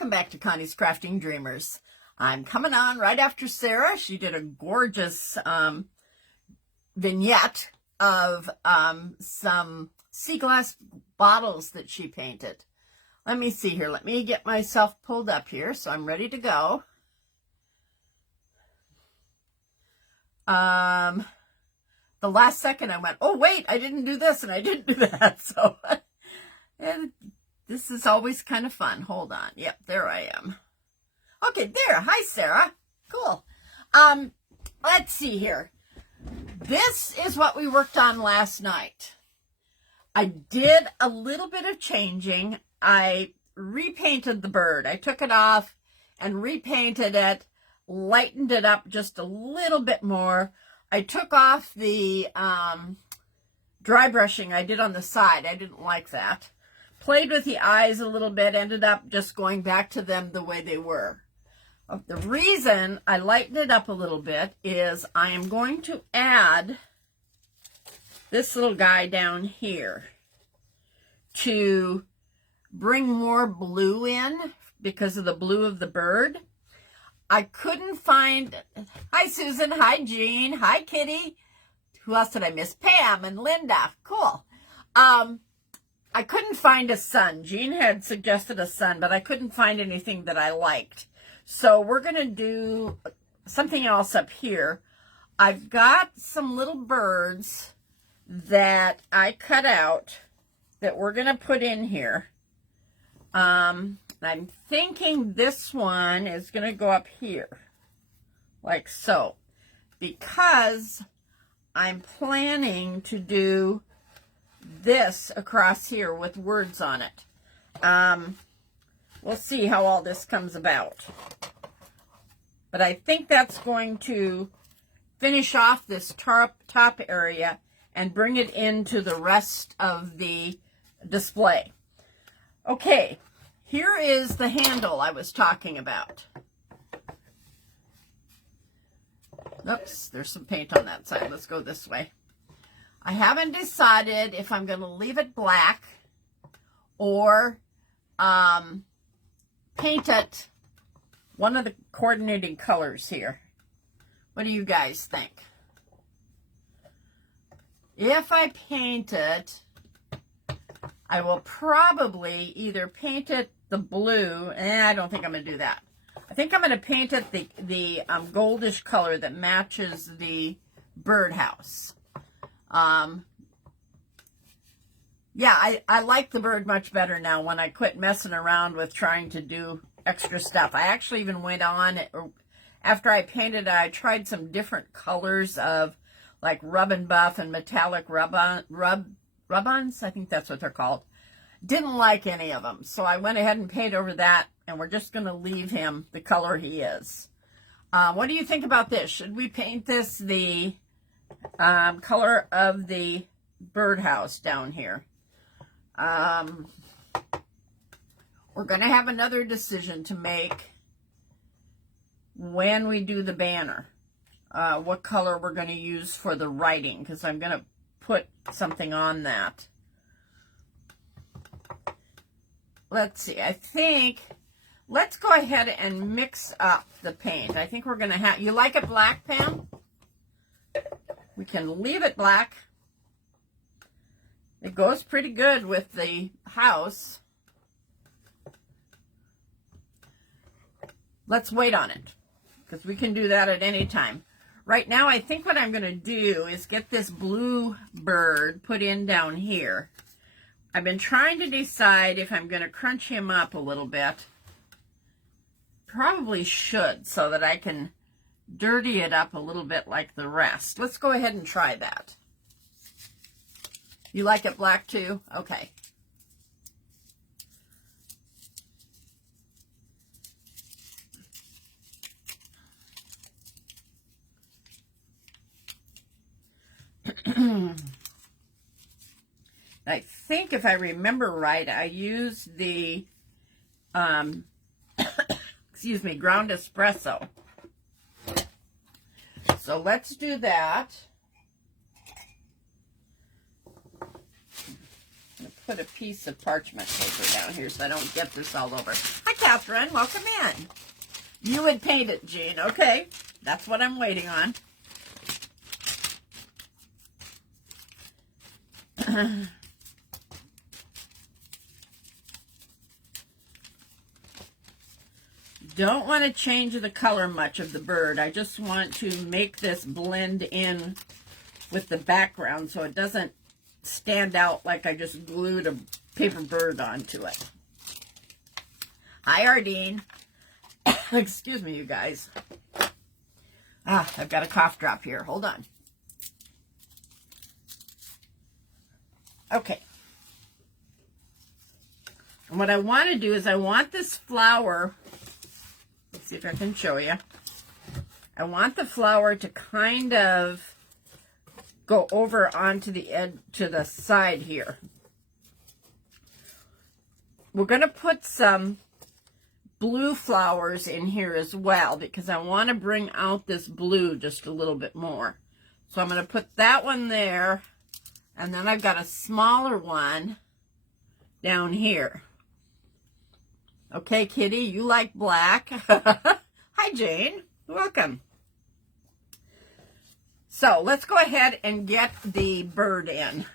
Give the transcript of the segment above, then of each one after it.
welcome back to Connie's Crafting Dreamers. I'm coming on right after Sarah. She did a gorgeous vignette of some sea glass bottles that she painted. Let me see here. Let me get myself pulled up here so I'm ready to go. The last second I went, oh wait, I didn't do this and I didn't do that. So and this is always kind of fun. Hold on. Yep, there I am. Okay, there. Hi, Sarah. Cool. Let's see here. This is what we worked on last night. I did a little bit of changing. I repainted the bird. I took it off and repainted it, lightened it up just a little bit more. I took off the dry brushing I did on the side. I didn't like that. Played with the eyes a little bit, ended up just going back to them the way they were. The reason I lightened it up a little bit is I am going to add this little guy down here to bring more blue in because of the blue of the bird. I couldn't find, hi Susan, hi Jean, hi Kitty. Who else did I miss? Pam and Linda. Cool. I couldn't find a sun. Jean had suggested a sun, but I couldn't find anything that I liked. So we're going to do something else up here. I've got some little birds that I cut out that we're going to put in here. I'm thinking this one is going to go up here, like so, because I'm planning to do this across here with words on it. We'll see how all this comes about. But I think that's going to finish off this top area and bring it into the rest of the display. Okay, here is the handle I was talking about. Oops, there's some paint on that side. Let's go this way. I haven't decided if I'm going to leave it black or paint it one of the coordinating colors here. What do you guys think? If I paint it, I will probably either paint it the blue, and I don't think I'm going to do that. I think I'm going to paint it the goldish color that matches the birdhouse. Yeah, I like the bird much better now when I quit messing around with trying to do extra stuff. I actually even went on, after I painted it, I tried some different colors of like Rub and Buff and metallic rub-ons. I think that's what they're called. Didn't like any of them, so I went ahead and painted over that, and we're just going to leave him the color he is. What do you think about this? Should we paint this the color of the birdhouse down here? We're going to have another decision to make when we do the banner. What color we're going to use for the writing, because I'm going to put something on that. Let's see. I think let's go ahead and mix up the paint. I think we're going to have, you like it black, Pam? We can leave it black. It goes pretty good with the house. Let's wait on it, because we can do that at any time. Right now, I think what I'm going to do is get this blue bird put in down here. I've been trying to decide if I'm going to crunch him up a little bit. Probably should, so that I can dirty it up a little bit like the rest. Let's go ahead and try that. You like it black too? Okay. I think if I remember right, I used the, excuse me, ground espresso. So let's do that. put a piece of parchment paper down here so I don't get this all over. Hi, Catherine. Welcome in. You would paint it, Jean. Okay. That's what I'm waiting on. Don't want to change the color much of the bird. I just want to make this blend in with the background so it doesn't stand out like I just glued a paper bird onto it. Hi, Ardeen. Excuse me, you guys. I've got a cough drop here. Hold on. Okay. And what I want to do is I want this flower, let's see if I can show you. I want the flower to kind of go over onto the edge, to the side here. We're going to put some blue flowers in here as well because I want to bring out this blue just a little bit more. So I'm going to put that one there, and then I've got a smaller one down here. Okay, Kitty, you like black. Hi, Jane. Welcome. So let's go ahead and get the bird in.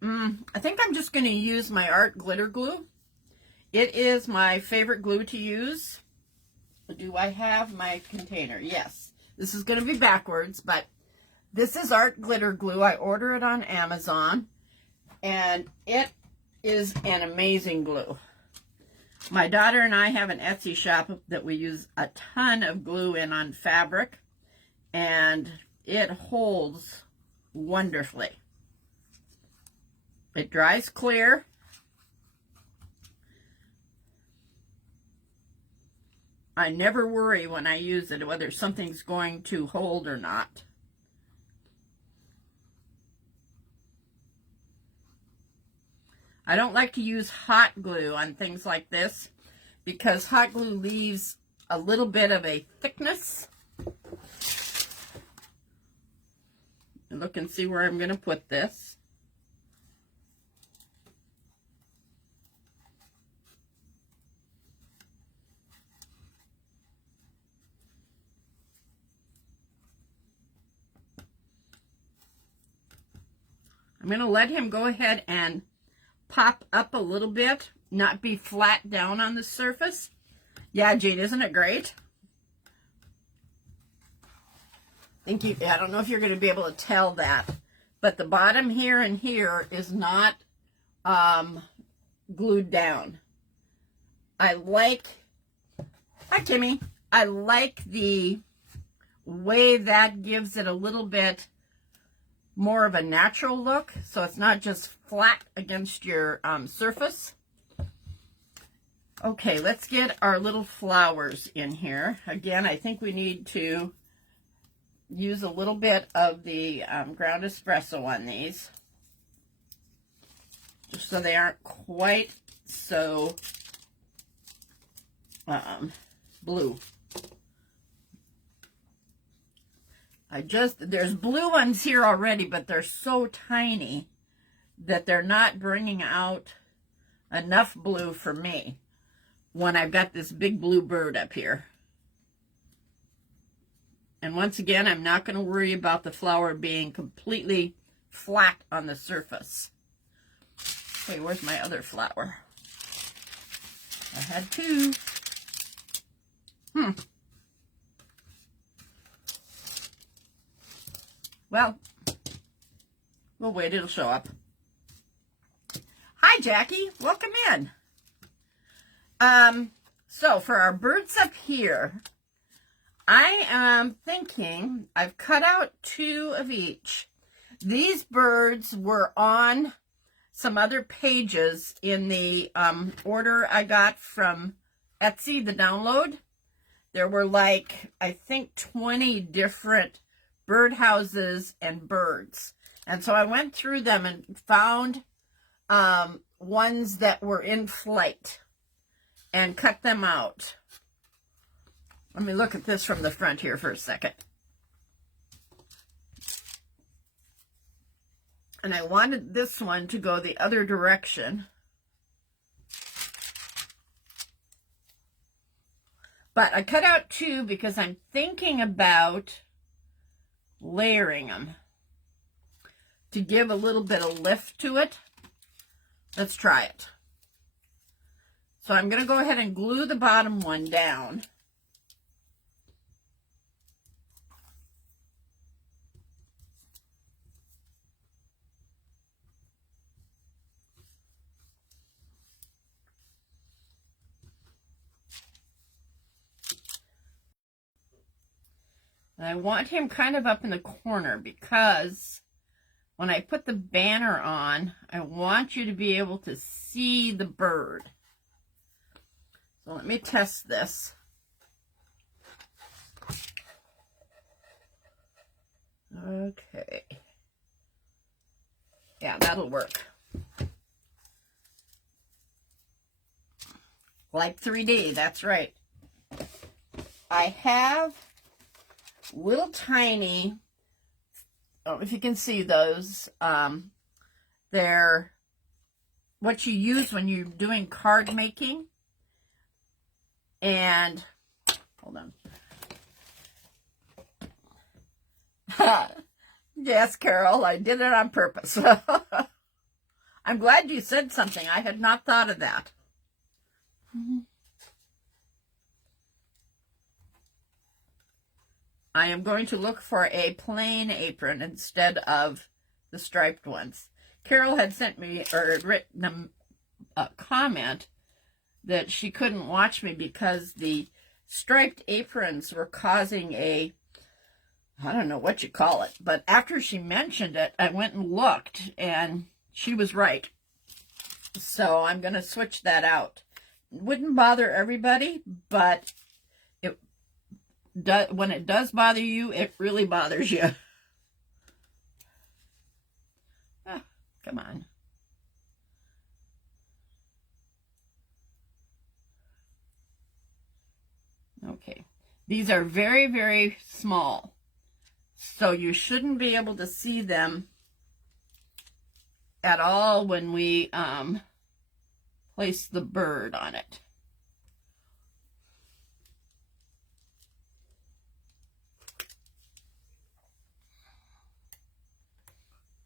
I think I'm just going to use my art glitter glue. It is my favorite glue to use. Do I have my container? Yes. This is going to be backwards, but this is art glitter glue. I order it on Amazon, and it is an amazing glue. My daughter and I have an Etsy shop that we use a ton of glue in on fabric, and it holds wonderfully. It dries clear. I never worry when I use it whether something's going to hold or not. I don't like to use hot glue on things like this because hot glue leaves a little bit of a thickness. And look and see where I'm going to put this. I'm going to let him go ahead and pop up a little bit, not be flat down on the surface. Yeah, Jane, isn't it great? I don't know if you're going to be able to tell that, but the bottom here and here is not glued down. Hi, Kimmy. I like the way that gives it a little bit more of a natural look, so it's not just flat against your surface. Okay, let's get our little flowers in here. Again, I think we need to use a little bit of the ground espresso on these, just so they aren't quite so blue. There's blue ones here already, but they're so tiny that they're not bringing out enough blue for me when I've got this big blue bird up here. And once again, I'm not going to worry about the flower being completely flat on the surface. Okay, where's my other flower? I had two. Well, we'll wait, it'll show up. Hi, Jackie, welcome in. So for our birds up here, I am thinking I've cut out 2 of each. These birds were on some other pages in the order I got from Etsy, the download. There were like, I think 20 different birdhouses and birds. And so I went through them and found ones that were in flight and cut them out. Let me look at this from the front here for a second. And I wanted this one to go the other direction. But I cut out 2 because I'm thinking about layering them to give a little bit of lift to it. Let's try it. So I'm going to go ahead and glue the bottom one down. And I want him kind of up in the corner because when I put the banner on, I want you to be able to see the bird. So let me test this. Okay. Yeah, that'll work. Like 3D, that's right. I have little tiny, I don't know if you can see those, they're what you use when you're doing card making. And, hold on. Yes, Carol, I did it on purpose. I'm glad you said something. I had not thought of that. I am going to look for a plain apron instead of the striped ones. Carol had sent me, or written a comment that she couldn't watch me because the striped aprons were causing a, I don't know what you call it, but after she mentioned it, I went and looked, and she was right. So I'm going to switch that out. It wouldn't bother everybody, but when it does bother you, it really bothers you. Ah, come on. Okay. These are very, very small, so you shouldn't be able to see them at all when we place the bird on it.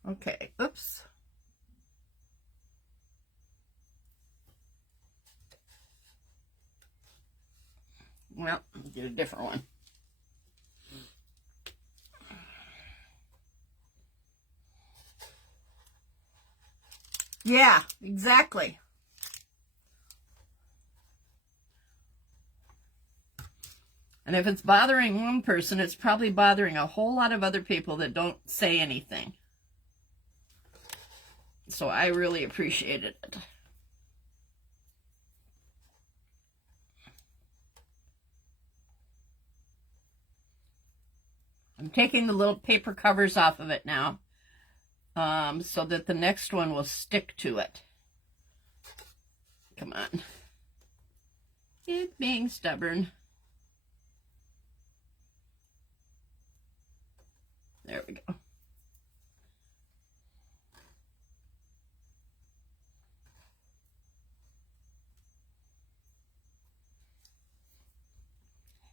Okay, oops. Well, get a different one. Yeah, exactly. And if it's bothering one person, it's probably bothering a whole lot of other people that don't say anything. So I really appreciated it. I'm taking the little paper covers off of it now, so that the next one will stick to it. Come on. It's being stubborn. There we go.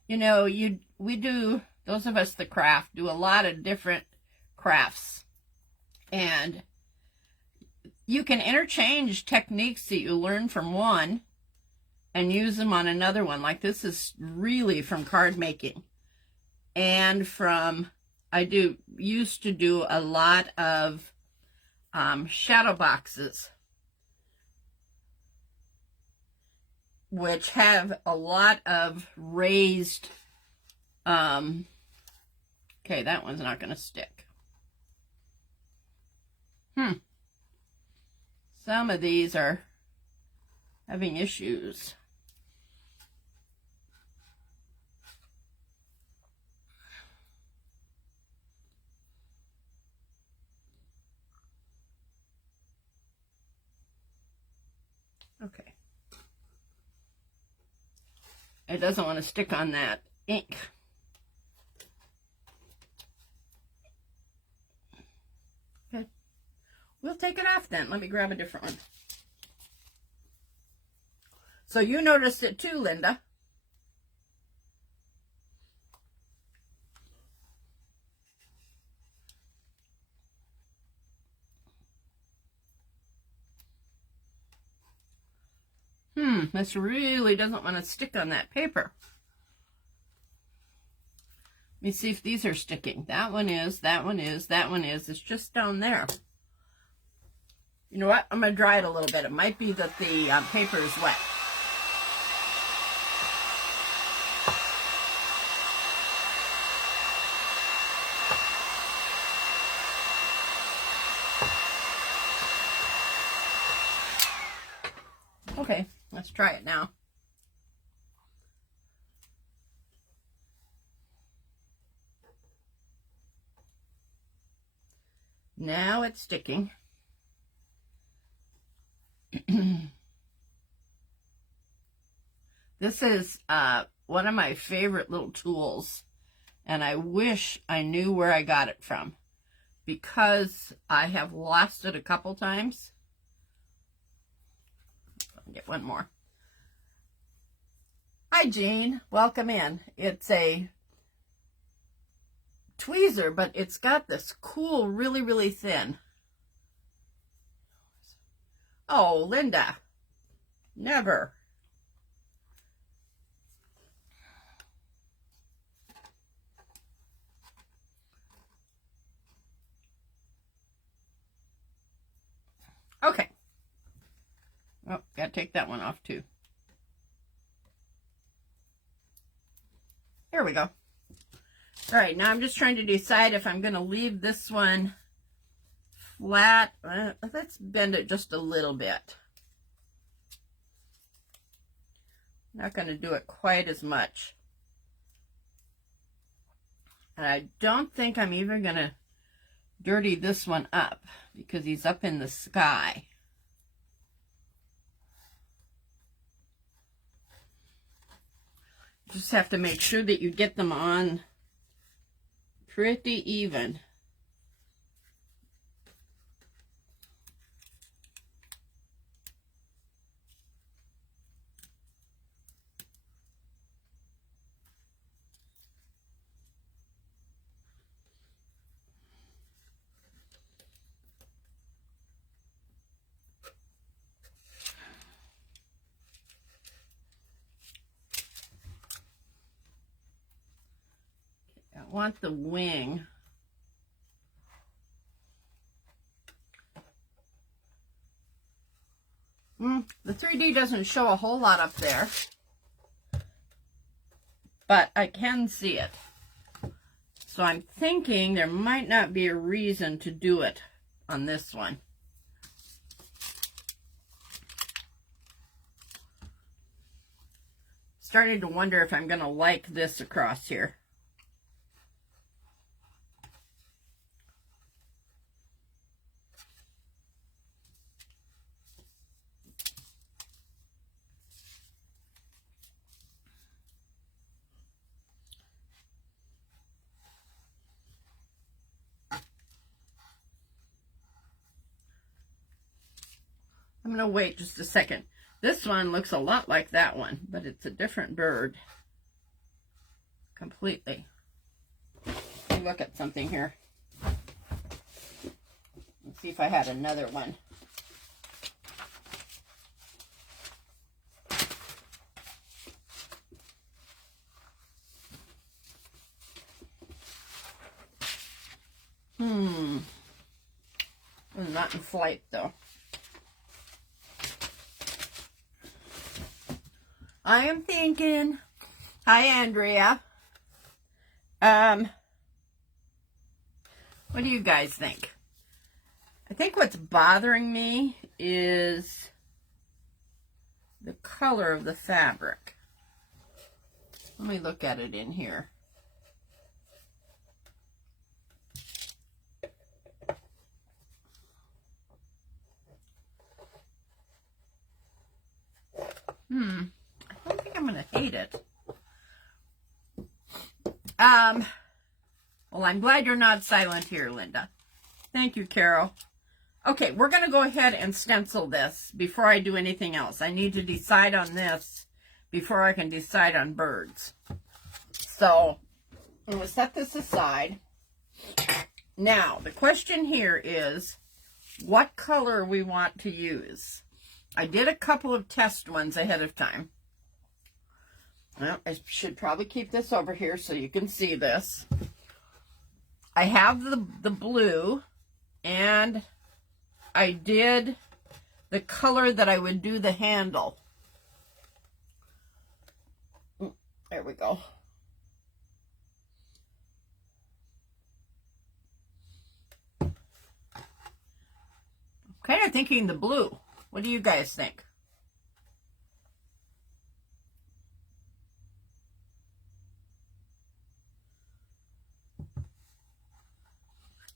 You know, we do, those of us that craft, do a lot of different crafts. And you can interchange techniques that you learn from one and use them on another one. Like this is really from card making. And from, I used to do a lot of shadow boxes, which have a lot of raised, okay, that one's not going to stick. Some of these are having issues. Okay. It doesn't want to stick on that ink. Okay. we'll take it off then. Let me grab a different one. So you noticed it too, Linda. This really doesn't want to stick on that paper. Let me see if these are sticking. That one is, that one is, that one is. It's just down there. You know what? I'm going to dry it a little bit. It might be that the paper is wet. Okay, let's try it now. Now it's sticking. This is one of my favorite little tools, and I wish I knew where I got it from because I have lost it a couple times. I'll get one more. Hi, Jean. Welcome in. It's a tweezer, but it's got this cool, really, really thin. Oh, Linda. Never. Okay. Oh, gotta take that one off too. There we go. All right, now I'm just trying to decide if I'm going to leave this one flat. Let's bend it just a little bit. Not going to do it quite as much. And I don't think I'm even going to dirty this one up because he's up in the sky. Just have to make sure that you get them on pretty even. I want the wing. The 3D doesn't show a whole lot up there, but I can see it. So I'm thinking there might not be a reason to do it on this one. Starting to wonder if I'm going to like this across here. I'm going to wait just a second. This one looks a lot like that one, but it's a different bird. Completely. Let me look at something here. Let's see if I had another one. Well, not in flight, though. I am thinking. Hi, Andrea. What do you guys think? I think what's bothering me is the color of the fabric. Let me look at it in here. I don't think I'm going to hate it. Well, I'm glad you're not silent here, Linda. Thank you, Carol. Okay, we're going to go ahead and stencil this before I do anything else. I need to decide on this before I can decide on birds. So I'm going to set this aside. Now, the question here is what color we want to use. I did a couple of test ones ahead of time. Well, I should probably keep this over here so you can see this. I have the blue, and I did the color that I would do the handle. There we go. Kind of thinking the blue. What do you guys think?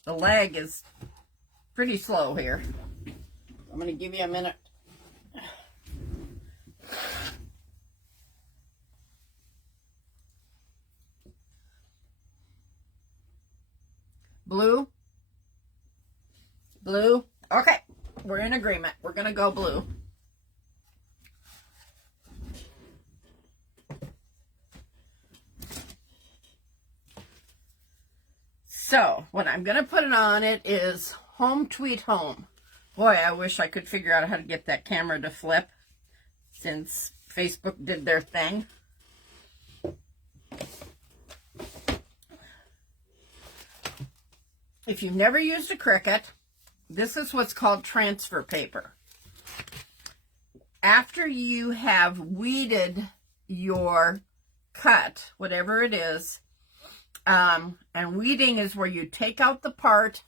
The lag is pretty slow here. I'm going to give you a minute. Blue? Blue? Okay, we're in agreement. We're going to go blue. So, what I'm going to put it on it is Home Tweet Home. Boy, I wish I could figure out how to get that camera to flip since Facebook did their thing. If you've never used a Cricut, this is what's called transfer paper. After you have weeded your cut, whatever it is, and weeding is where you take out the part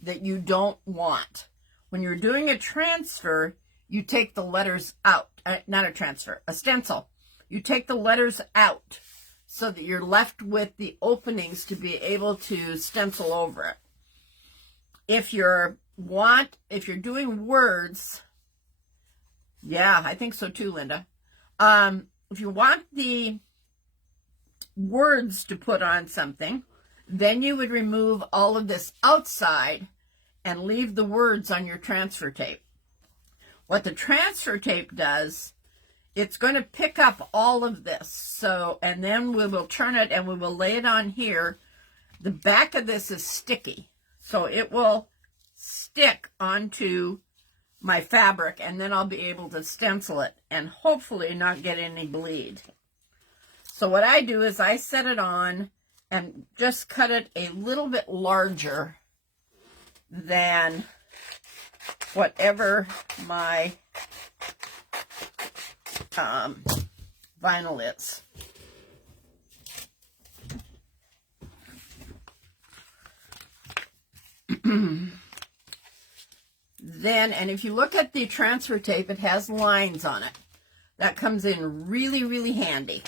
that you don't want. When you're doing a transfer, you take the letters out. Not a transfer, a stencil. You take the letters out so that you're left with the openings to be able to stencil over it. If you're doing words, yeah, I think so too, Linda. If you want the words to put on something, then you would remove all of this outside and leave the words on your transfer tape. What the transfer tape does, it's going to pick up all of this. So, and then we will turn it and we will lay it on here. The back of this is sticky, so it will stick onto my fabric, and then I'll be able to stencil it and hopefully not get any bleed. So what I do is I set it on and just cut it a little bit larger than whatever my vinyl is. Then, and if you look at the transfer tape, it has lines on it. That comes in really, really handy.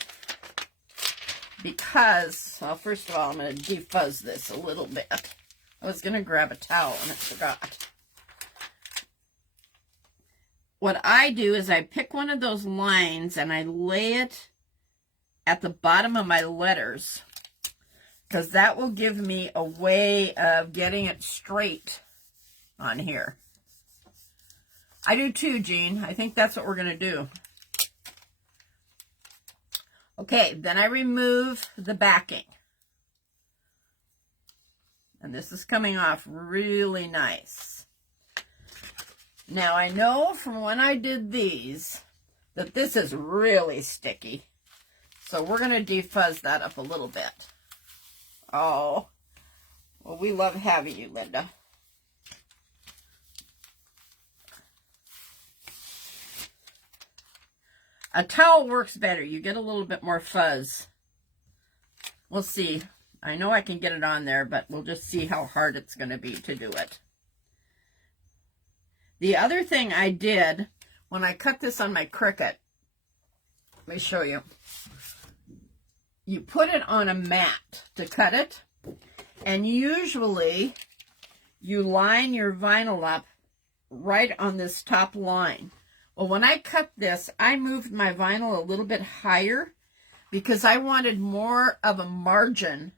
Because, well, first of all, I'm going to defuzz this a little bit. I was going to grab a towel and I forgot. What I do is I pick one of those lines and I lay it at the bottom of my letters, because that will give me a way of getting it straight on here. I do too, Jean. I think that's what we're going to do. Okay, then I remove the backing. And this is coming off really nice. Now, I know from when I did these that this is really sticky. So we're going to defuzz that up a little bit. Oh, well, we love having you, Linda. A towel works better. You get a little bit more fuzz. We'll see. I know I can get it on there, but we'll just see how hard it's going to be to do it. The other thing I did when I cut this on my Cricut, let me show you. You put it on a mat to cut it, and usually you line your vinyl up right on this top line. Well, when I cut this, I moved my vinyl a little bit higher because I wanted more of a margin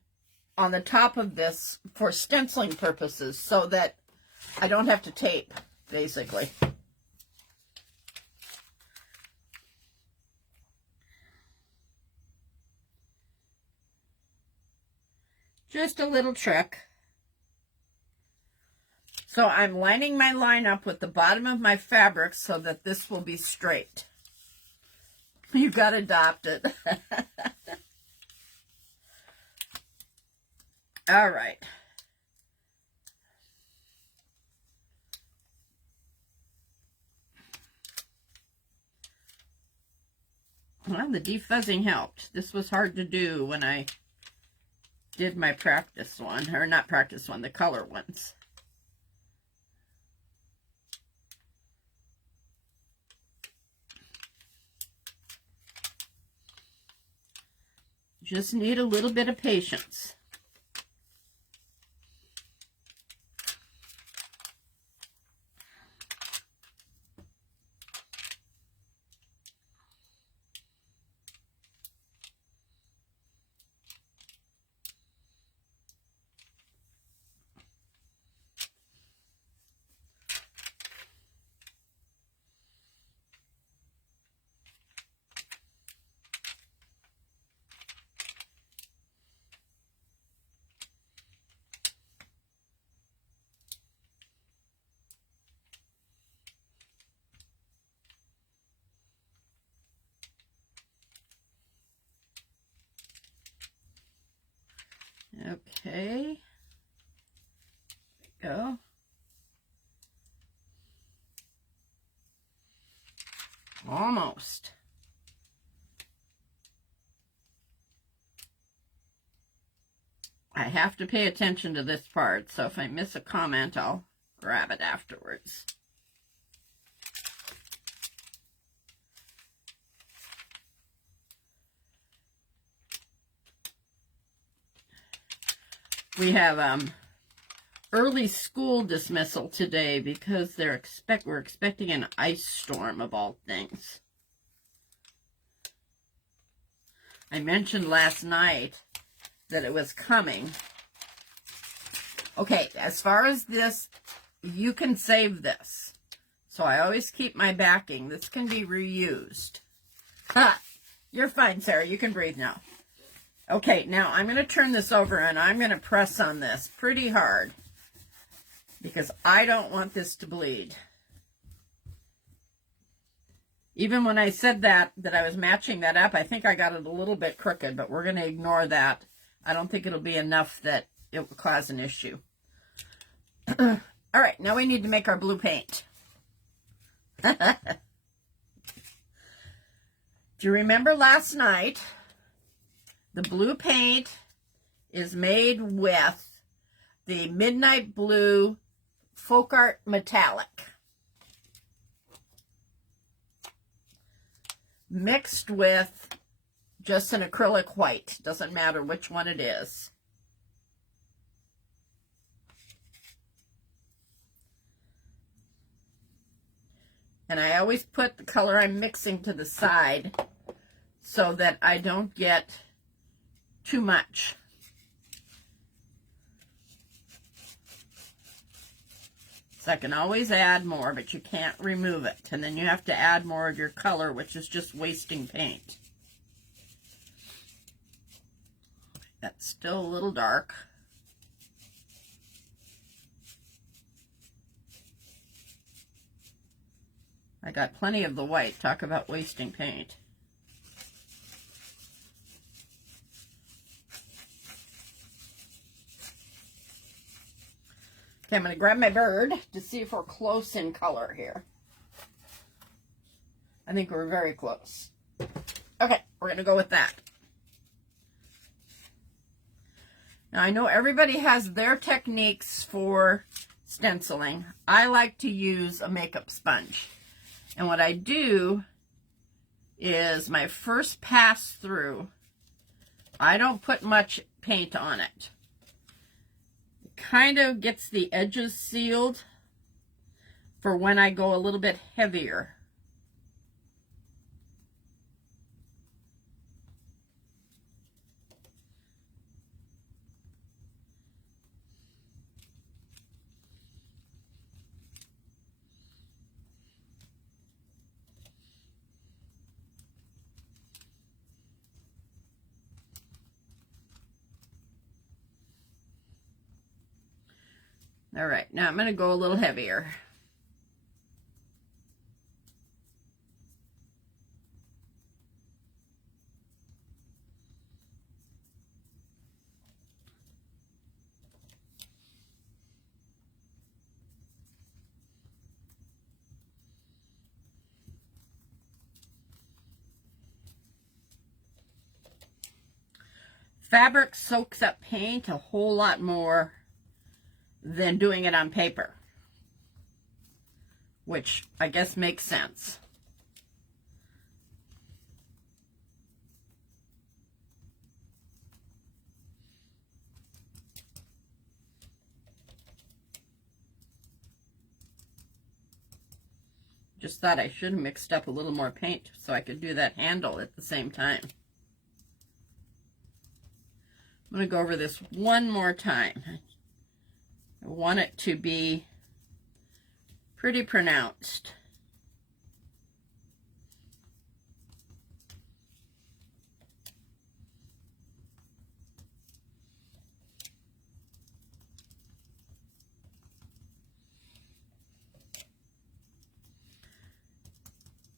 on the top of this for stenciling purposes, so that I don't have to tape, basically. Just a little trick. So I'm lining my line up with the bottom of my fabric so that this will be straight. You got to adopt it. All right. Well, the defuzzing helped. This was hard to do when I did my practice one, or not practice one, the color ones. Just need a little bit of patience. Okay, there we go. Almost. I have to pay attention to this part, so if I miss a comment, I'll grab it afterwards. We have early school dismissal today because we're expecting an ice storm of all things. I mentioned last night that it was coming. Okay, as far as this, you can save this. So I always keep my backing. This can be reused. Ha! You're fine, Sarah. You can breathe now. Okay, now I'm going to turn this over and I'm going to press on this pretty hard because I don't want this to bleed. Even when I said that I was matching that up, I think I got it a little bit crooked, but we're going to ignore that. I don't think it'll be enough that it will cause an issue. All right, now we need to make our blue paint. Do you remember last night? The blue paint is made with the Midnight Blue Folk Art Metallic, mixed with just an acrylic white. Doesn't matter which one it is. And I always put the color I'm mixing to the side so that I don't get too much. So I can always add more, but you can't remove it. And then you have to add more of your color, which is just wasting paint. That's still a little dark. I got plenty of the white. Talk about wasting paint. Okay, I'm going to grab my bird to see if we're close in color here. I think we're very close. Okay, we're going to go with that. Now, I know everybody has their techniques for stenciling. I like to use a makeup sponge. And what I do is my first pass through, I don't put much paint on it. Kind of gets the edges sealed for when I go a little bit heavier. All right, now I'm going to go a little heavier. Fabric soaks up paint a whole lot more than doing it on paper, which I guess makes sense. Just thought I should have mixed up a little more paint so I could do that handle at the same time. I'm going to go over this one more time. I want it to be pretty pronounced.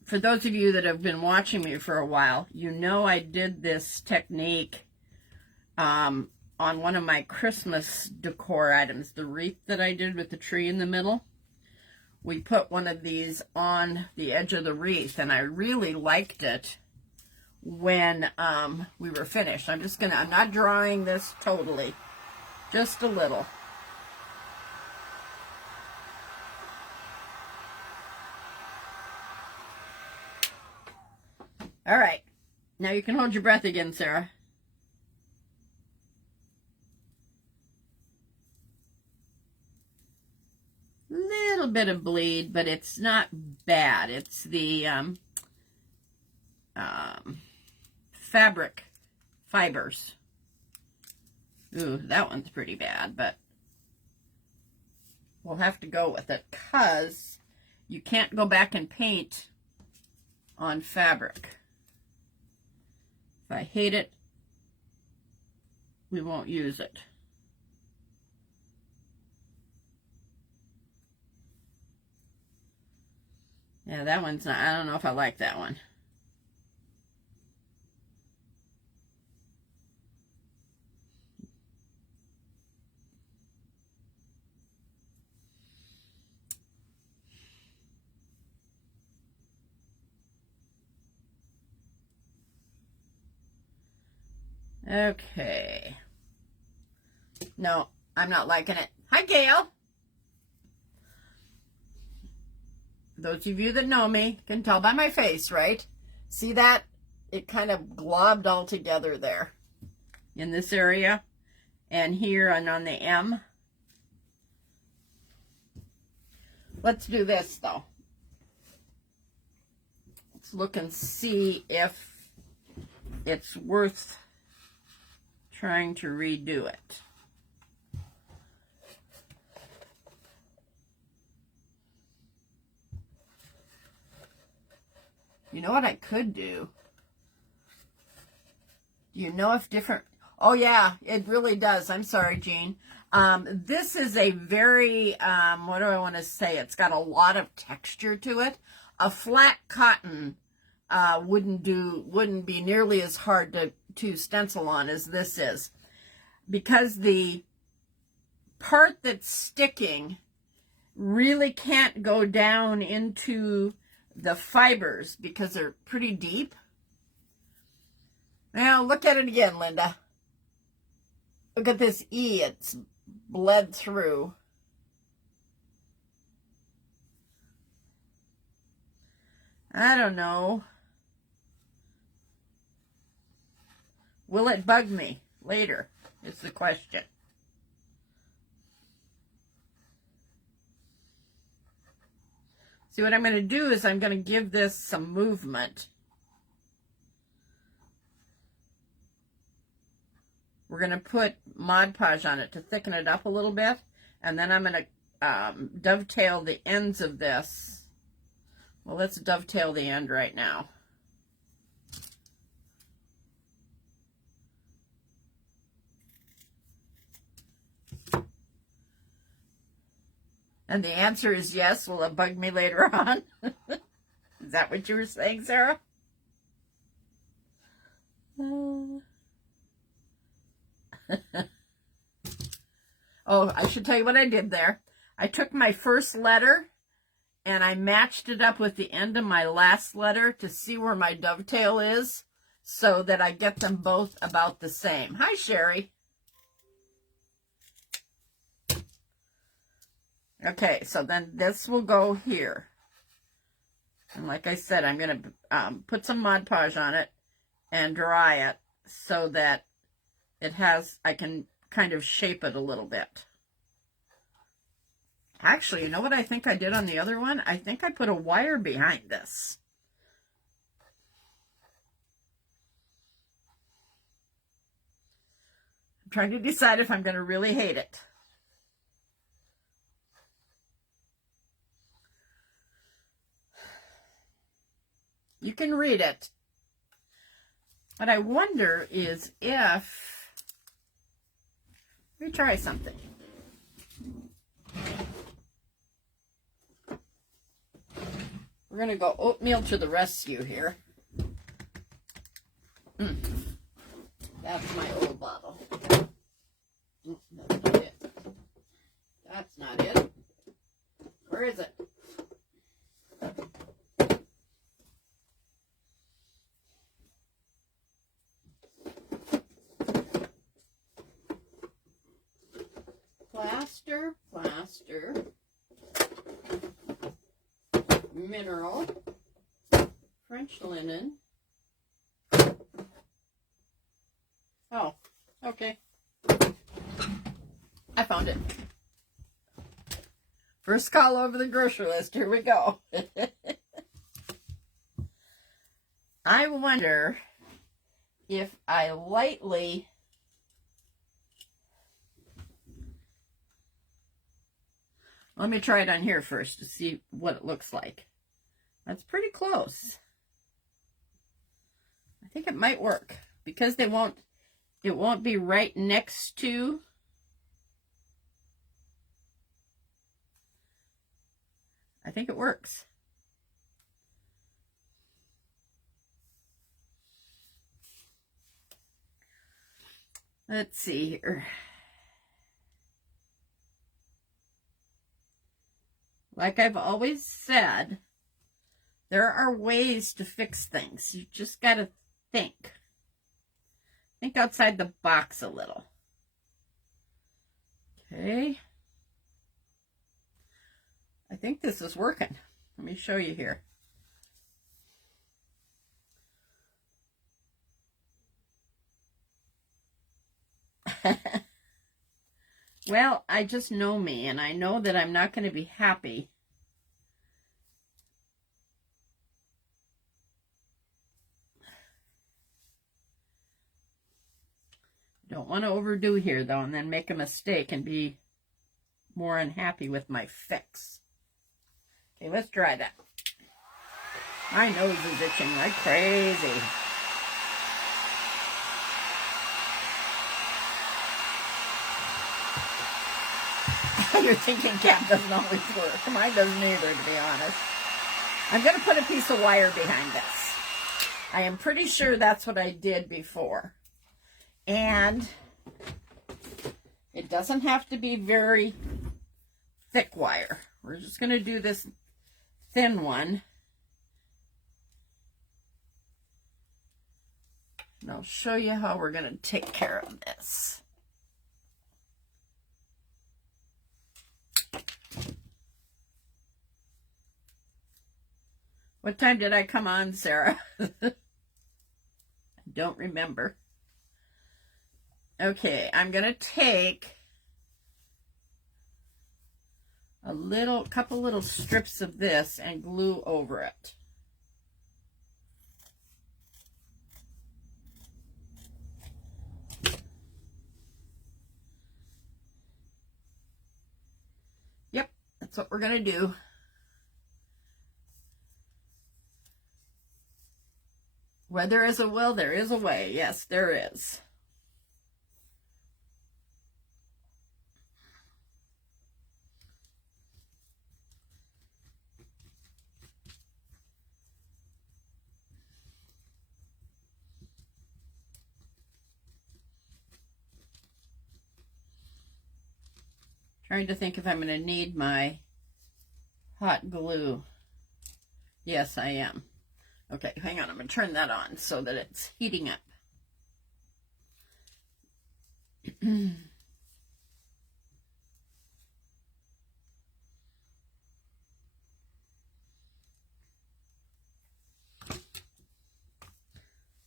For those of you that have been watching me for a while, you know I did this technique on one of my Christmas decor items, the wreath that I did with the tree in the middle. We put one of these on the edge of the wreath, and I really liked it when we were finished. I'm not drawing this totally, just a little. All right, now you can hold your breath again, Sarah. Little bit of bleed, but it's not bad. It's the fabric fibers. Ooh, that one's pretty bad, but we'll have to go with it because you can't go back and paint on fabric. If I hate it, we won't use it. Yeah, that one's not, I don't know if I like that one. Okay. No, I'm not liking it. Hi, Gail. Those of you that know me can tell by my face, right? See that? It kind of globbed all together there in this area and here and on the M. Let's do this, though. Let's look and see if it's worth trying to redo it. You know what I could do? Do you know if different... Oh, yeah, it really does. I'm sorry, Jean. This is a very, what do I want to say? It's got a lot of texture to it. A flat cotton wouldn't be nearly as hard to stencil on as this is. Because the part that's sticking really can't go down into the fibers because they're pretty deep. Now look at it again, Linda. Look at this E, it's bled through. I don't know. Will it bug me later? Is the question. See, what I'm going to do is I'm going to give this some movement. We're going to put Mod Podge on it to thicken it up a little bit. And then I'm going to dovetail the ends of this. Well, let's dovetail the end right now. And the answer is yes. Will it bug me later on? Is that what you were saying, Sarah? Oh, I should tell you what I did there. I took my first letter and I matched it up with the end of my last letter to see where my dovetail is so that I get them both about the same. Hi, Sherry. Okay, so then this will go here. And like I said, I'm going to put some Mod Podge on it and dry it so that it has, I can kind of shape it a little bit. Actually, you know what I think I did on the other one? I think I put a wire behind this. I'm trying to decide if I'm going to really hate it. You can read it. What I wonder is if, let me try something. We're going to go oatmeal to the rescue here. That's my old bottle. That's not it. That's not it. Where is it? Plaster, plaster, mineral, French linen. Oh, okay. I found it. First call over the grocery list. Here we go. I wonder if I lightly let me try it on here first to see what it looks like. That's pretty close. I think it might work because it won't be right next to. I think it works. Let's see here. Like I've always said, there are ways to fix things. You just got to think. Think outside the box a little. Okay. I think this is working. Let me show you here. Well, I just know me, and I know that I'm not going to be happy don't want to overdo here, though, and then make a mistake and be more unhappy with my fix. Okay, let's try that. My nose is itching like crazy. You're thinking cap doesn't always work. Mine doesn't either, to be honest. I'm going to put a piece of wire behind this. I am pretty sure that's what I did before. And it doesn't have to be very thick wire. We're just going to do this thin one. And I'll show you how we're going to take care of this. What time did I come on, Sarah? I don't remember. Okay, I'm going to take a couple little strips of this and glue over it. Yep, that's what we're going to do. Where there is a will, there is a way. Yes, there is. Trying to think if I'm going to need my hot glue. Yes, I am. Okay, hang on. I'm going to turn that on so that it's heating up.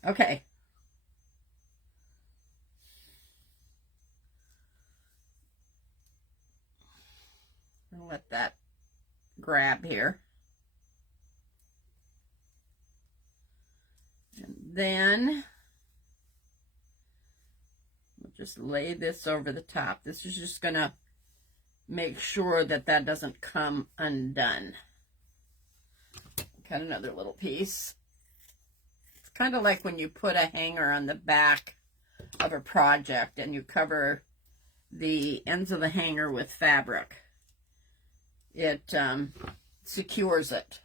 Okay. I'll let that grab here. And then we'll just lay this over the top. This is just going to make sure that that doesn't come undone. Cut another little piece. It's kind of like when you put a hanger on the back of a project and you cover the ends of the hanger with fabric. It secures it.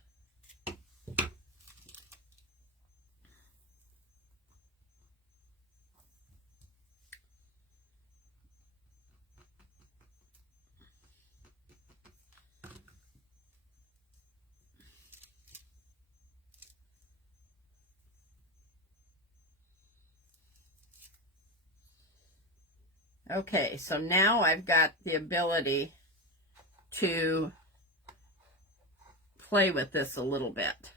Okay, so now I've got the ability to play with this a little bit.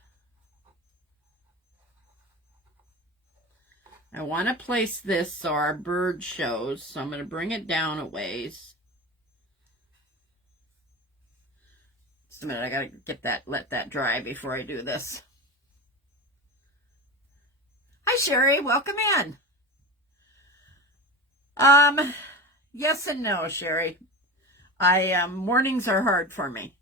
I want to place this so our bird shows, so I'm going to bring it down a ways. Just a minute, I got to get that, let that dry before I do this. Hi, Sherry, welcome in. Yes and no, Sherry. Mornings are hard for me.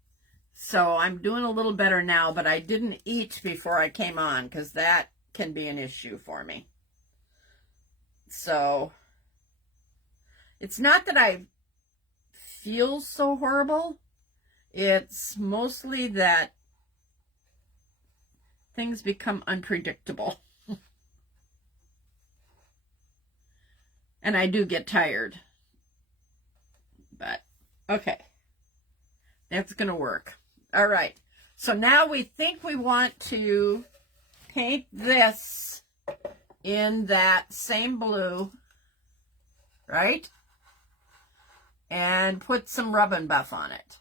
So I'm doing a little better now, but I didn't eat before I came on because that can be an issue for me. So it's not that I feel so horrible. It's mostly that things become unpredictable. And I do get tired. But, okay. That's going to work. All right. So now we think we want to paint this in that same blue, right? And put some Rub and Buff on it.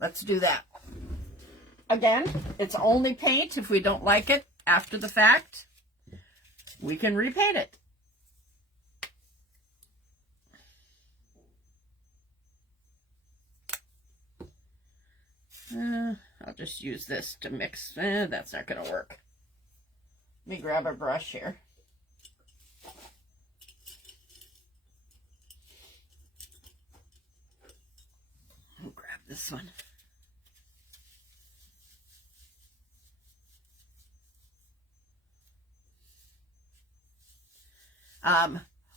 Let's do that. Again, it's only paint. If we don't like it after the fact, we can repaint it. I'll just use this to mix. That's not going to work. Let me grab a brush here. I'll grab this one.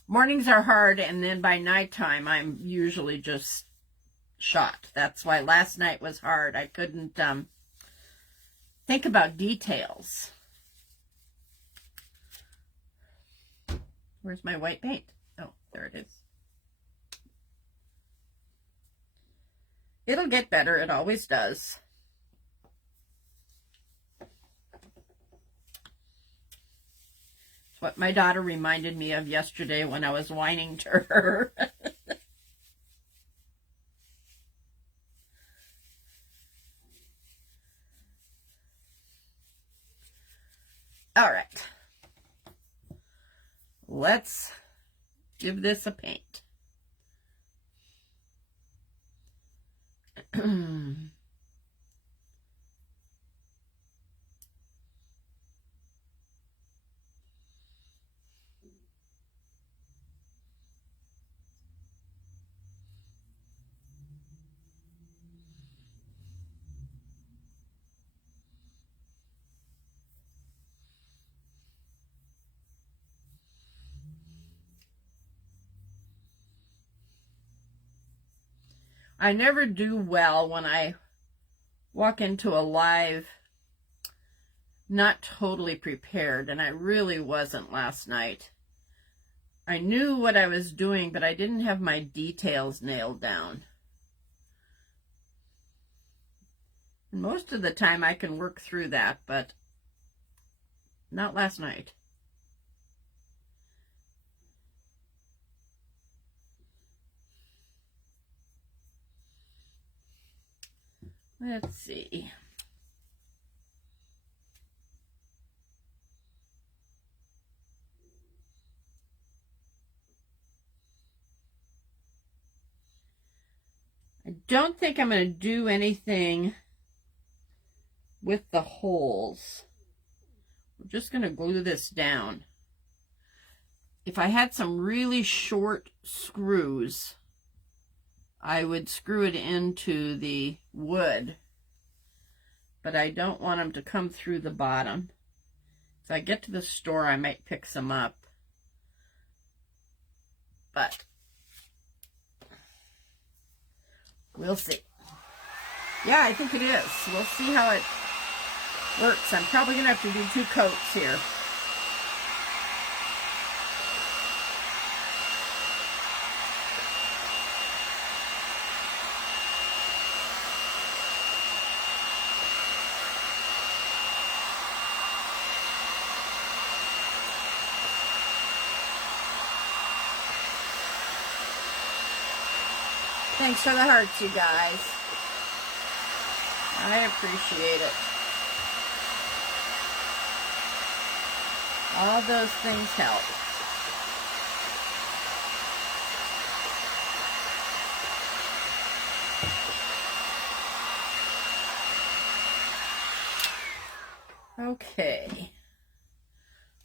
Mornings are hard, and then by nighttime, I'm usually just shot. That's why last night was hard. I couldn't think about details. Where's my white paint? Oh, there it is. It'll get better. It always does. It's what my daughter reminded me of yesterday when I was whining to her. All right. Let's give this a paint. I never do well when I walk into a live not totally prepared, and I really wasn't last night. I knew what I was doing, but I didn't have my details nailed down. And most of the time I can work through that, but not last night. Let's see. I don't think I'm going to do anything with the holes. We're just going to glue this down. If I had some really short screws, I would screw it into the wood, but I don't want them to come through the bottom. If I get to the store, I might pick some up, but we'll see. Yeah, I think it is. We'll see how it works. I'm probably going to have to do 2 coats here. Thanks for the hearts, you guys. I appreciate it. All those things help. Okay.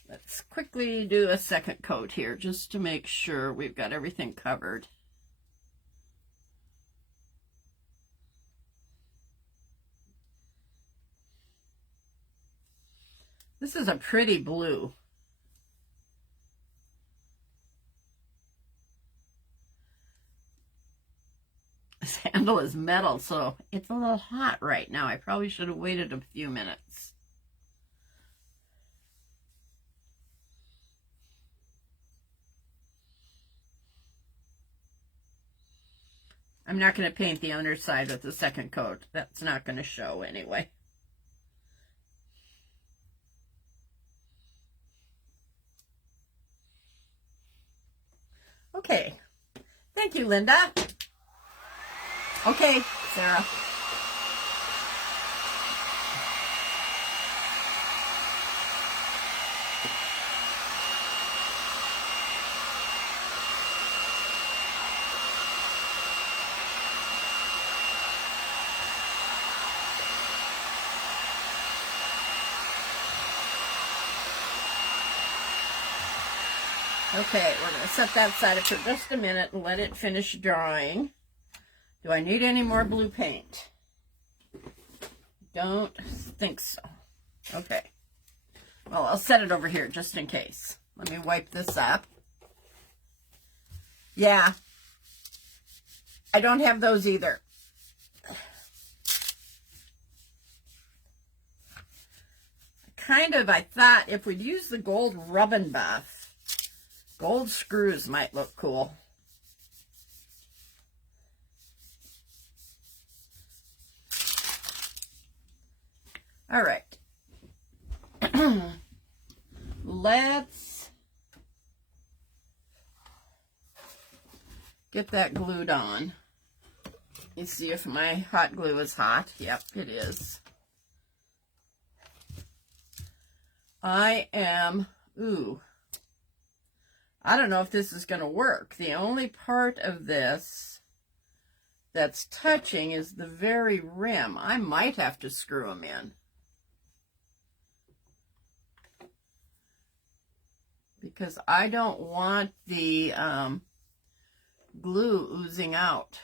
Let's quickly do a second coat here just to make sure we've got everything covered. This is a pretty blue. This handle is metal, so it's a little hot right now. I probably should have waited a few minutes. I'm not going to paint the underside with the second coat. That's not going to show anyway. Okay. Thank you, Linda. Okay, Sarah. Okay, we're going to set that aside for just a minute and let it finish drying. Do I need any more blue paint? Don't think so. Okay. Well, I'll set it over here just in case. Let me wipe this up. Yeah. I don't have those either. I thought if we'd use the gold rub and buff, gold screws might look cool. All right. Let's get that glued on. You see if my hot glue is hot. Yep, it is. I don't know if this is going to work. The only part of this that's touching is the very rim. I might have to screw them in, because I don't want the glue oozing out.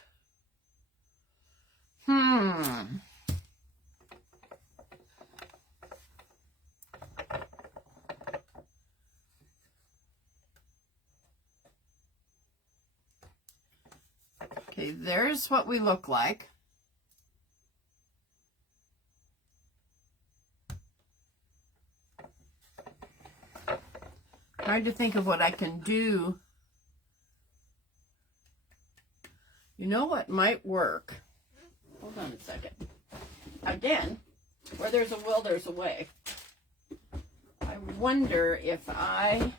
Okay, there's what we look like. Trying to think of what I can do You know what might work? Hold on a second. Again, where there's a will, there's a way. I wonder if I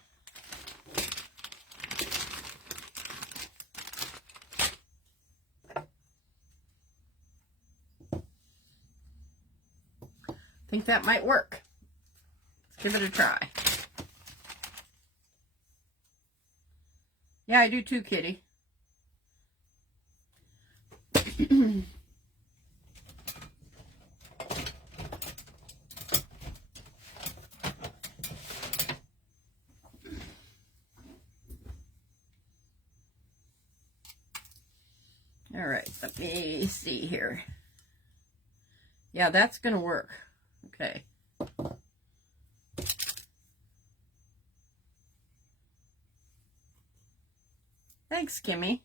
think that might work. Let's give it a try. Yeah, I do too, Kitty. All right, let me see here. Yeah, that's going to work. Okay. Thanks, Kimmy.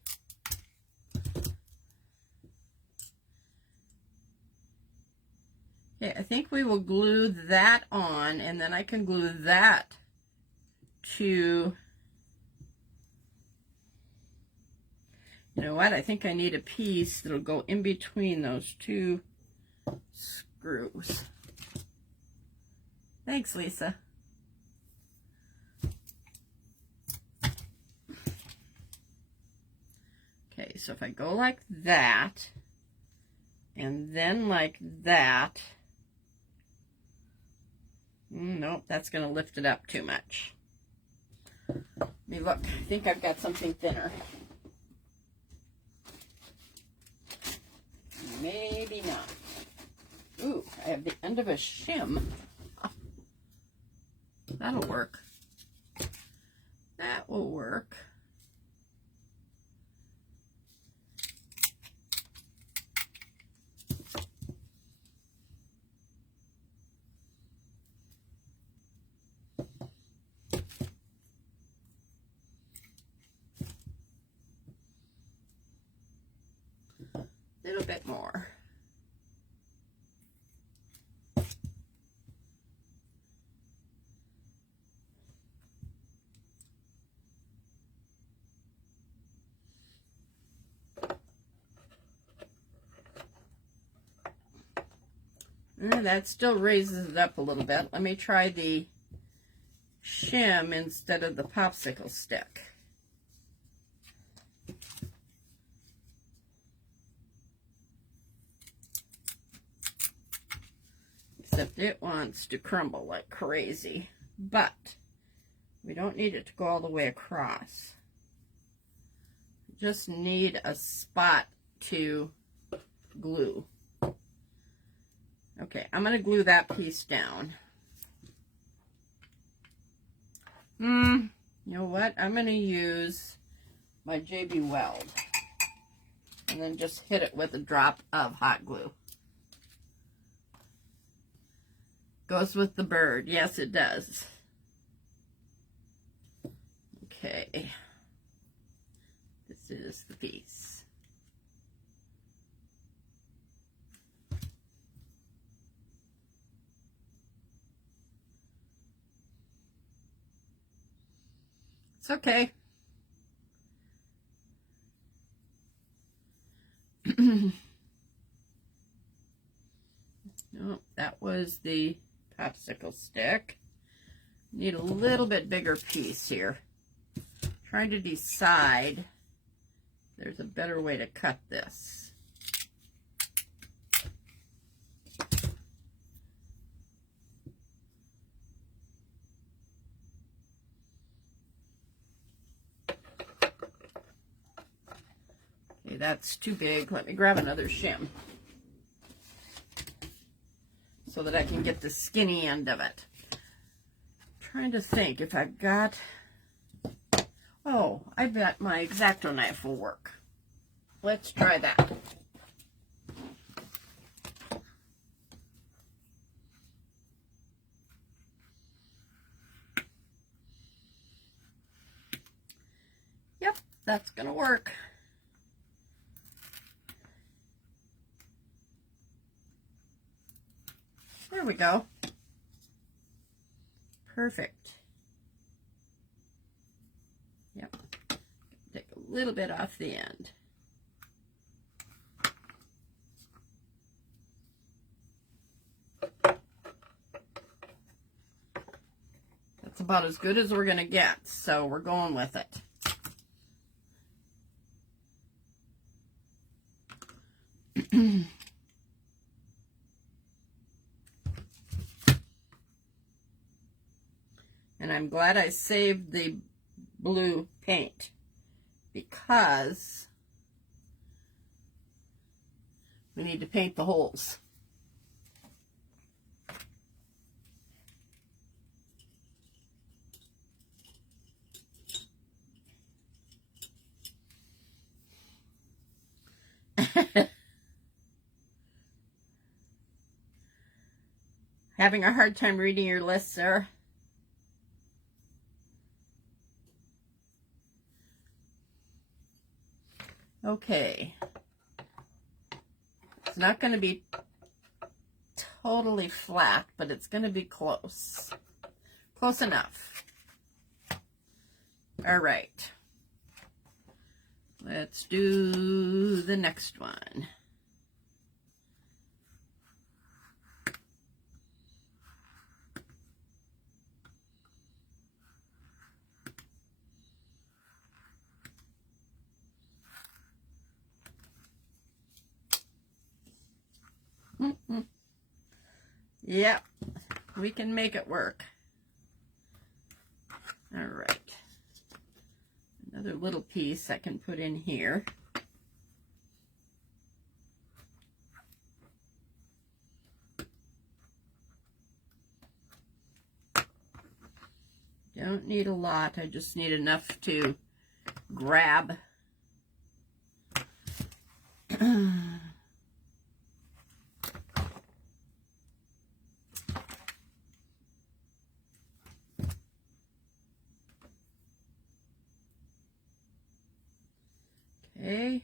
Okay, I think we will glue that on, and then I can glue that to... You know what? I think I need a piece that'll go in between those two screws. Thanks, Lisa. Okay, so if I go like that, and then like that, nope, that's going to lift it up too much. Let me look. I think I've got something thinner. Maybe not. Ooh, I have the end of a shim. That'll work. That will work. A little bit more. That still raises it up a little bit. Let me try the shim instead of the popsicle stick. Except it wants to crumble like crazy. But we don't need it to go all the way across. Just need a spot to glue. Okay, I'm going to glue that piece down. You know what? I'm going to use my JB Weld. And then just hit it with a drop of hot glue. Goes with the bird. Yes, it does. Okay. This is the piece. It's okay. No, that was the popsicle stick. Need a little bit bigger piece here. Trying to decide there's a better way to cut this. Okay, that's too big. Let me grab another shim so that I can get the skinny end of it. Trying to think if I've got... Oh, I bet my X-Acto knife will work. Let's try that. Yep, that's gonna work. There we go. Perfect. Yep. Take a little bit off the end. It's about as good as we're going to get, so we're going with it. And I'm glad I saved the blue paint because we need to paint the holes. Having a hard time reading your list, sir? Okay. It's not going to be totally flat, but it's going to be close. Close enough. All right. Let's do the next one. Yep, we can make it work. All right. Another little piece I can put in here. Don't need a lot, I just need enough to grab. Okay.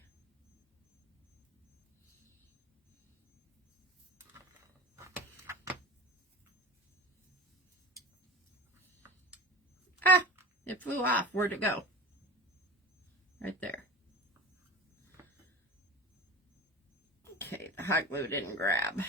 Ah, it flew off. Where'd it go? Right there. Okay, the hot glue didn't grab.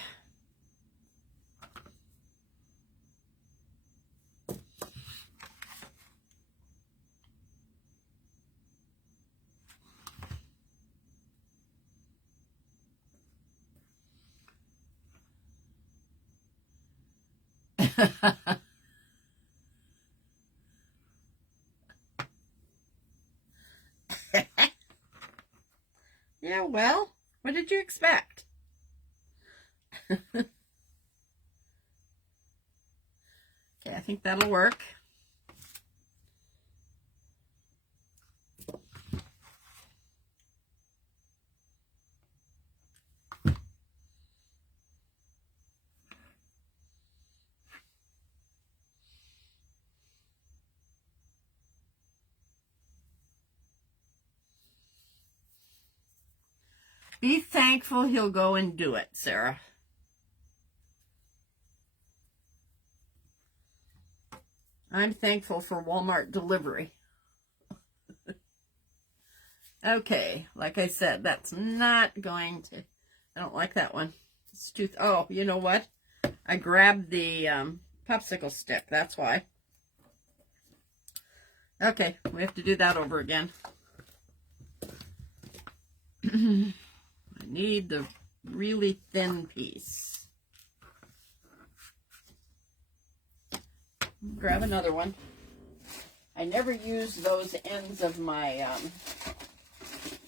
Yeah, well, what did you expect? Okay, I think that'll work. Be thankful he'll go and do it, Sarah. I'm thankful for Walmart delivery. Okay, like I said, that's not going to, I don't like that one. It's too, oh, you know what? I grabbed the popsicle stick, that's why. Okay, we have to do that over again. I need the really thin piece. Grab another one. I never use those ends of my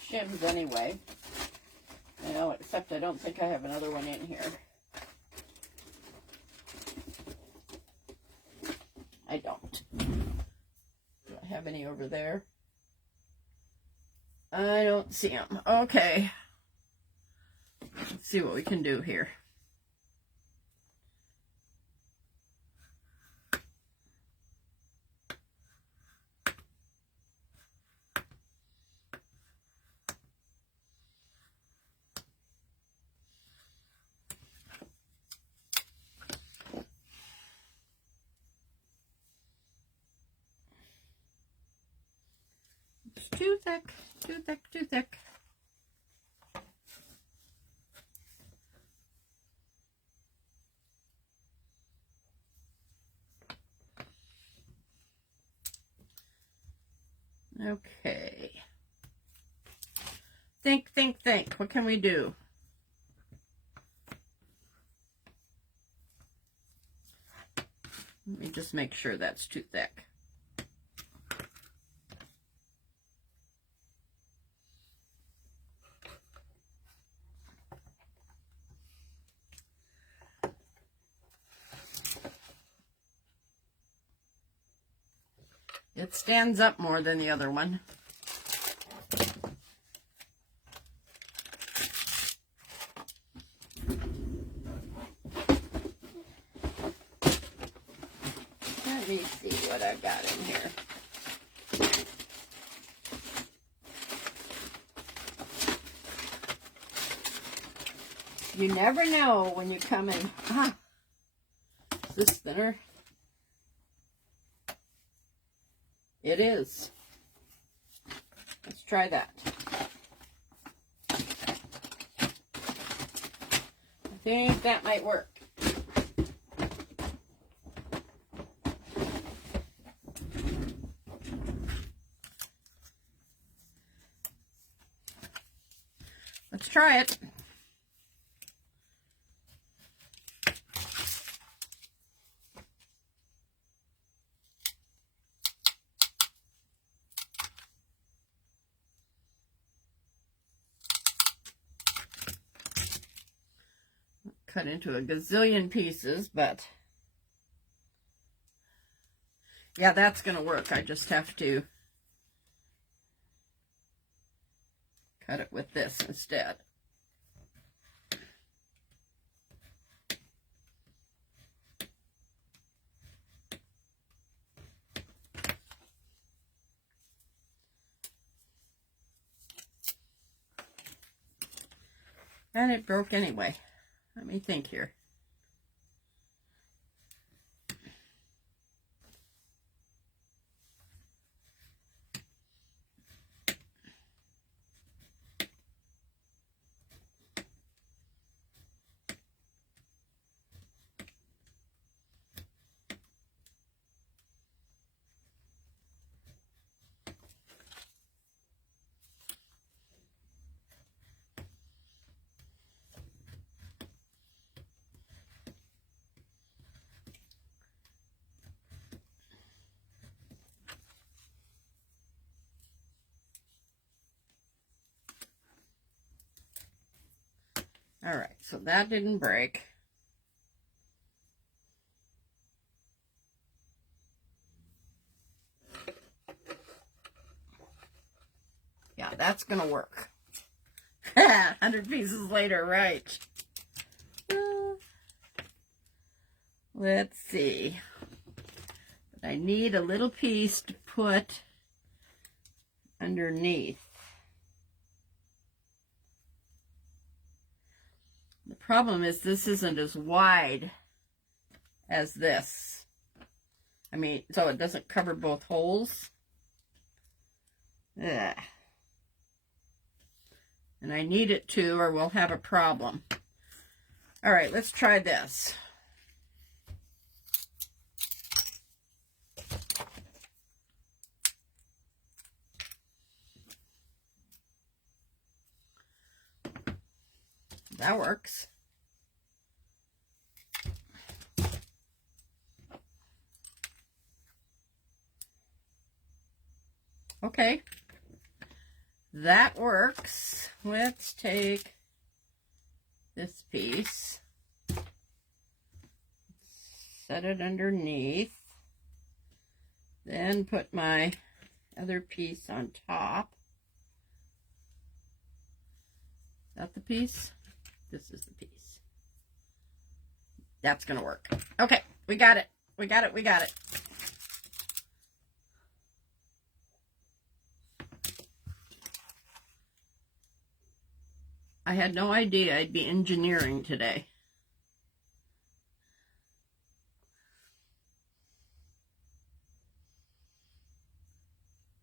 shims anyway. You know, except I don't think I have another one in here. I don't. Do I have any over there? I don't see them. Okay. Let's see what we can do here. It's too thick, too thick, too thick. Okay. Think, think, think. What can we do? Let me just make sure that's too thick. It stands up more than the other one. Let me see what I've got in here. You never know when you come in. Ah, is this thinner? It is. Let's try that. I think that might work. Let's try it. Cut into a gazillion pieces, but yeah, that's gonna work. I just have to cut it with this instead. And it broke anyway. Let me think here. All right, so that didn't break. Yeah, that's gonna work. 100 pieces later, right? Let's see. But I need a little piece to put underneath. The problem is this isn't as wide as this. I mean, so it doesn't cover both holes. Ugh. And I need it to, or we'll have a problem. All right, let's try this. That works. Okay, that works. Let's take this piece, set it underneath, then put my other piece on top. Is that the piece? This is the piece. That's gonna work. Okay, we got it. We got it. We got it. I had no idea I'd be engineering today.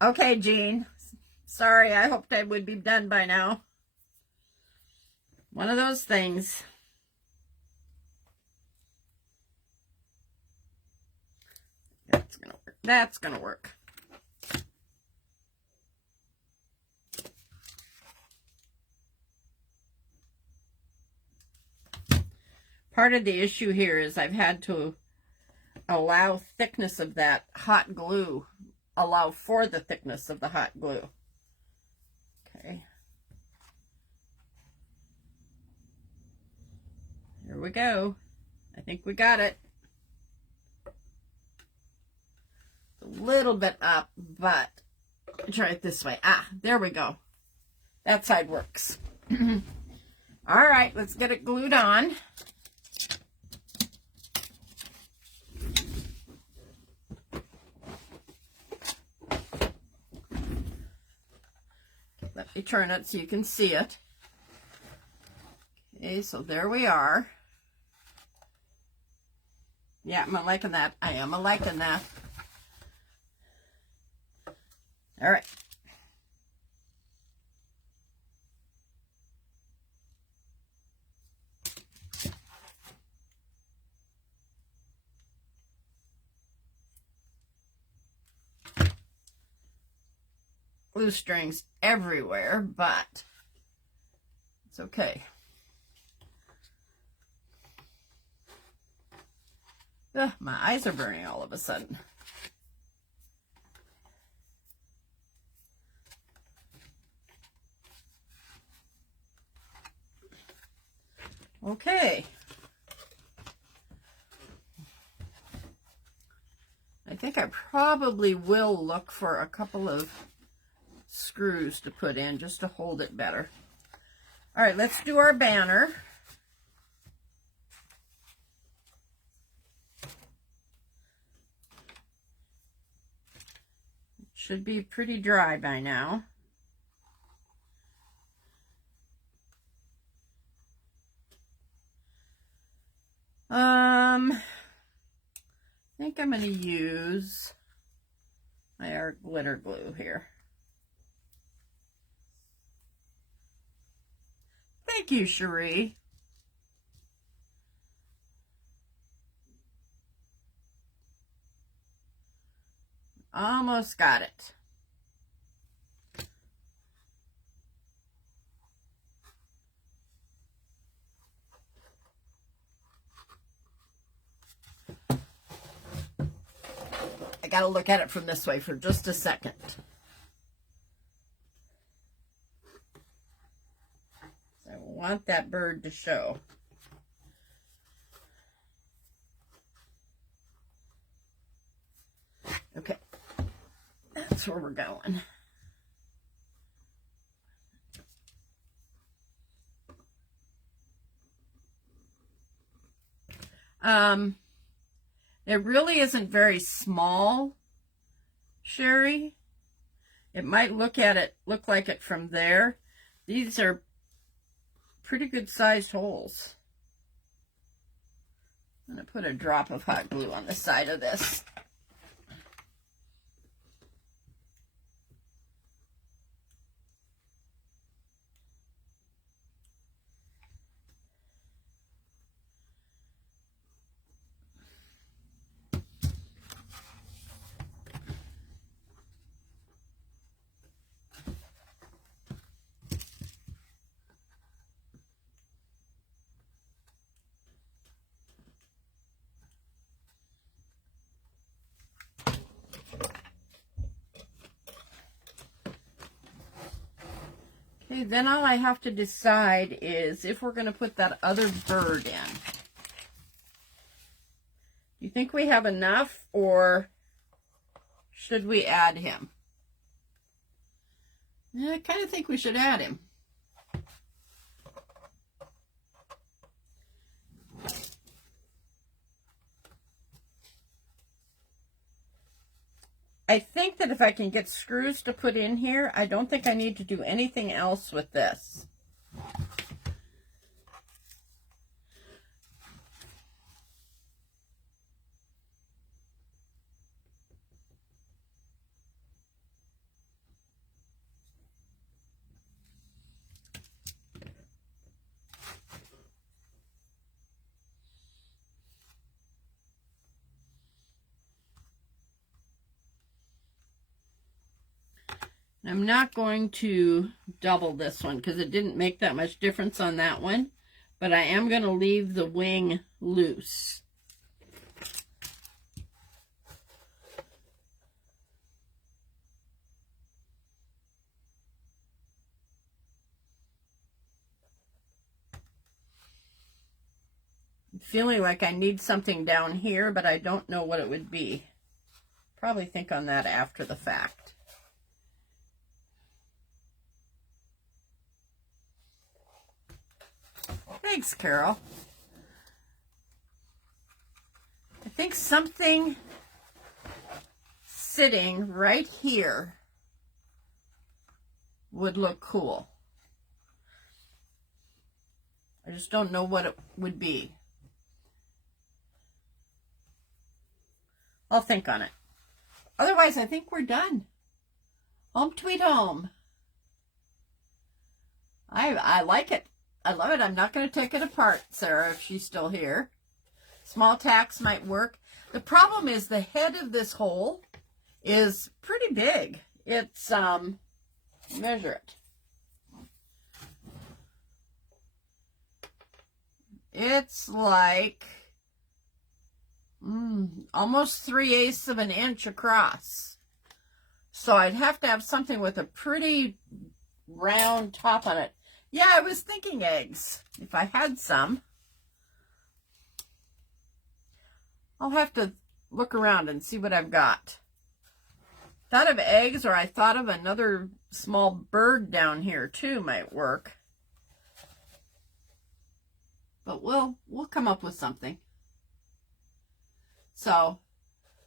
Okay, Jean. Sorry, I hoped I would be done by now. One of those things. That's gonna work. That's gonna work. Part of the issue here is I've had to allow thickness of that hot glue, allow for the thickness of the hot glue. Okay. Here we go. I think we got it. A little bit up, but try it this way. Ah, there we go. That side works. All right, let's get it glued on. Let me turn it so you can see it. Okay, so there we are. Yeah, I'm liking that. I am liking that. All right. Glue strings everywhere, but it's okay. Ugh, my eyes are burning all of a sudden. Okay. I think I probably will look for a couple of screws to put in just to hold it better. All right, let's do our banner. It should be pretty dry by now. I think I'm going to use my art glitter glue here. Thank you, Cherie. Almost got it. I got to look at it from this way for just a second. I want that bird to show. Okay, that's where we're going. It really isn't very small, Sherry. It might look like it from there. These are pretty good sized holes. I'm going to put a drop of hot glue on the side of this. Okay, then all I have to decide is if we're going to put that other bird in. Do you think we have enough, or should we add him? Yeah, I kind of think we should add him. I think that if I can get screws to put in here, I don't think I need to do anything else with this. I'm not going to double this one because it didn't make that much difference on that one, but I am going to leave the wing loose. I'm feeling like I need something down here, but I don't know what it would be. Probably think on that after the fact. Thanks, Carol. I think something sitting right here would look cool. I just don't know what it would be. I'll think on it. Otherwise, I think we're done. Home tweet home. I like it. I love it. I'm not going to take it apart, Sarah, if she's still here. Small tacks might work. The problem is the head of this hole is pretty big. It's, measure it. It's like almost 3/8 of an inch across. So I'd have to have something with a pretty round top on it. Yeah, I was thinking eggs, if I had some. I'll have to look around and see what I've got. Thought of eggs, or I thought of another small bird down here too might work. But we'll come up with something. So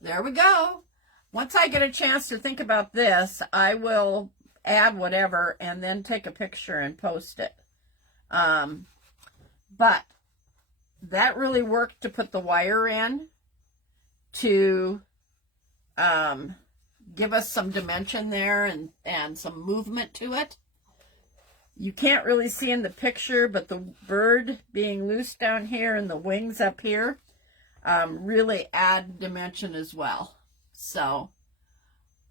there we go. Once I get a chance to think about this, I will add whatever and then take a picture and post it. But that really worked to put the wire in to give us some dimension there and some movement to it. You can't really see in the picture, but the bird being loose down here and the wings up here really add dimension as well. So,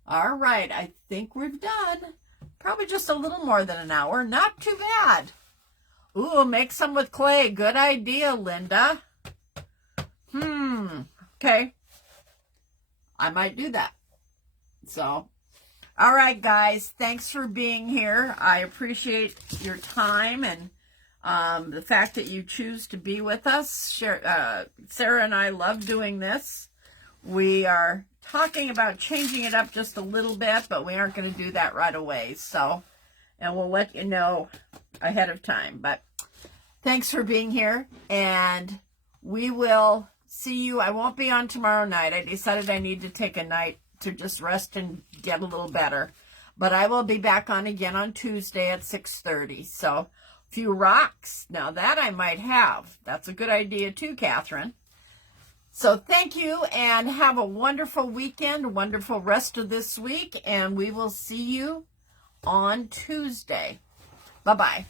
all right, I think we're done. Probably just a little more than an hour. Not too bad. Ooh, make some with clay. Good idea, Linda. Okay. I might do that. So, all right, guys. Thanks for being here. I appreciate your time and the fact that you choose to be with us. Sarah and I love doing this. We are talking about changing it up just a little bit, but we aren't going to do that right away. So, and we'll let you know ahead of time. But thanks for being here, and we will see you. I won't be on tomorrow night. I decided I need to take a night to just rest and get a little better. But I will be back on again on Tuesday at 6:30. So, few rocks. Now that I might have. That's a good idea too, Catherine. So thank you, and have a wonderful weekend, a wonderful rest of this week, and we will see you on Tuesday. Bye-bye.